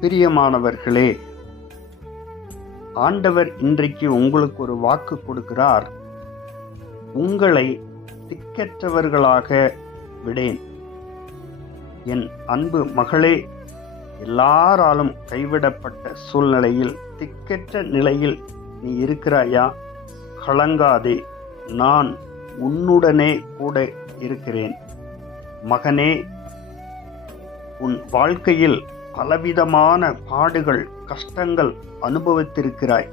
பிரியமானவர்களே, ஆண்டவர் இன்றைக்கு உங்களுக்கு ஒரு வாக்கு கொடுக்கிறார். உங்களை திக்கற்றவர்களாக விடேன். என் அன்பு மகளே, எல்லாராலும் கைவிடப்பட்ட சூழ்நிலையில், திக்கற்ற நிலையில் நீ இருக்கிறாயா? கலங்காதே, நான் உன்னுடனே கூட இருக்கிறேன். மகனே, உன் வாழ்க்கையில் பலவிதமான பாடுகள், கஷ்டங்கள் அனுபவித்திருக்கிறாய்.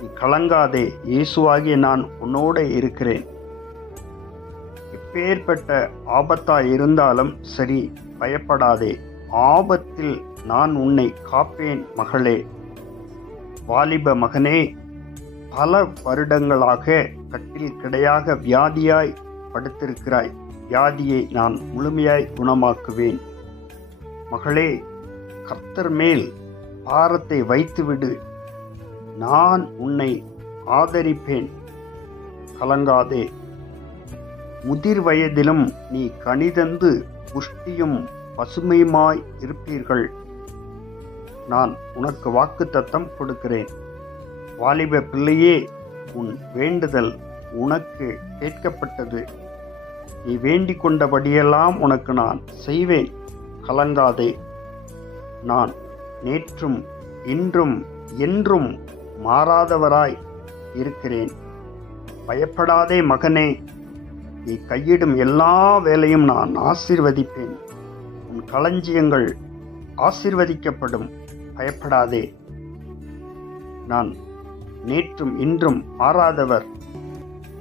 நீ கலங்காதே, இயேசுவாகிய நான் உன்னோடு இருக்கிறேன். எப்பேற்பட்ட ஆபத்தாய் இருந்தாலும் சரி, பயப்படாதே. ஆபத்தில் நான் உன்னை காப்பேன் மகளே. வாலிப மகனே, பல வருடங்களாக கட்டில் கிடையாக வியாதியாய் படுத்திருக்கிறாய். வியாதியை நான் முழுமையாய் குணமாக்குவேன். மகளே, கர்த்தர் மேல் பாரத்தை வைத்துவிடு. நான் உன்னை ஆதரிப்பேன். கலங்காதே. முதிர் வயதிலும் நீ கனிதந்து புஷ்டியும் பசுமையுமாய் இருப்பீர்கள். நான் உனக்கு வாக்குத்தத்தம் கொடுக்கிறேன். வாலிப பிள்ளையே, உன் வேண்டுதல் உனக்கு கேட்கப்பட்டது. நீ வேண்டிக் கொண்டபடியெல்லாம் உனக்கு நான் செய்வேன். கலங்காதே. நான் நேற்றும் இன்றும் என்றும் மாறாதவராய் இருக்கிறேன். பயப்படாதே மகனே, நீ கையிடும் எல்லா வேலையும் நான் ஆசீர்வதிப்பேன். உன் களஞ்சியங்கள் ஆசீர்வதிக்கப்படும். பயப்படாதே. நான் நேற்றும் இன்றும் மாறாதவர்,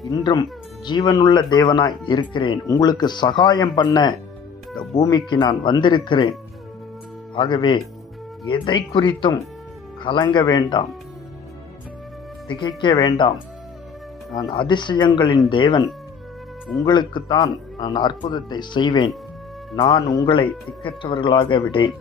இன்றும் ஜீவனுள்ள தேவனாய் இருக்கிறேன். உங்களுக்கு சகாயம் பண்ண இந்த பூமிக்கு நான் வந்திருக்கிறேன். ஆகவே எதை குறித்தும் கலங்க வேண்டாம், திகைக்க வேண்டாம். நான் அதிசயங்களின் தேவன். உங்களுக்குத்தான் நான் அற்புதத்தை செய்வேன். நான் உங்களை திக்கற்றவர்களாக விடேன்.